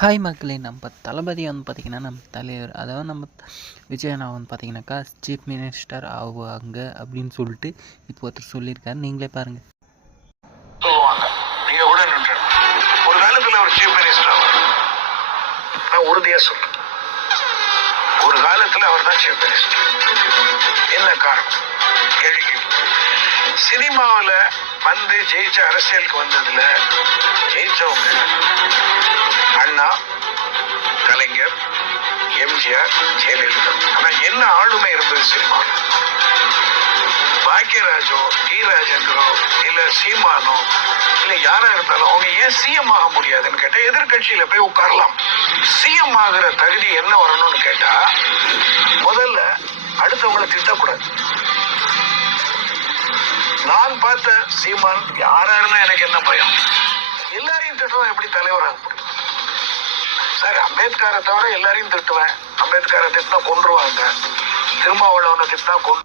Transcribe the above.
Hi மக்களே, நம்ம தளபதி பார்த்திங்கன்னா நம்ம தலைவர், அதாவது நம்ம விஜயண்ணா பார்த்திங்கனாக்கா சீஃப் மினிஸ்டர் ஆகுவாங்க அப்படின்னு சொல்லிட்டு இப்போ ஒருத்தர் சொல்லியிருக்காரு. நீங்களே பாருங்கள். நீங்கள் கூட ஒரு காலத்தில் ஒரு சீஃப் மினிஸ்டர் ஆவார். நான் உறுதியாக சொல்கிறேன், ஒரு காலத்தில் அவர் தான் சீஃப் மினிஸ்டர். என்ன காரணம்? கேள்வி. சினிமாவில் வந்து ஜெயிச்ச அரசியலுக்கு வந்ததுல ஜெயிச்சவங்க அண்ணா, கலைஞர், எம்ஜிஆர், ஜெயலலிதா. ஆனா என்ன ஆளுமை இருந்தது சினிமாவில்? பாக்கியராஜோ, டி ராஜேந்திரோ, இல்ல சீமானோ, இல்ல யாரா இருந்தாலும் அவங்க ஏன் சிஎம் ஆக முடியாதுன்னு கேட்டா, எதிர்கட்சியில போய் உட்காரலாம். சிஎம் ஆகிற தகுதி என்ன வரணும்னு கேட்டா, முதல்ல அடுத்தவங்களை திட்டக்கூடாது. நான் பார்த்த சீமான் யாராருன்னா எனக்கு என்ன பயம்? எல்லாரையும் திட்டுவேன், எப்படி தலைவராக முடியும்? சார், அம்பேத்கரை தவிர எல்லாரையும் திட்டுவேன். அம்பேத்கரை திட்டினா கொன்றுவாங்க, திருமாவளவனை திட்டினா கொண்டு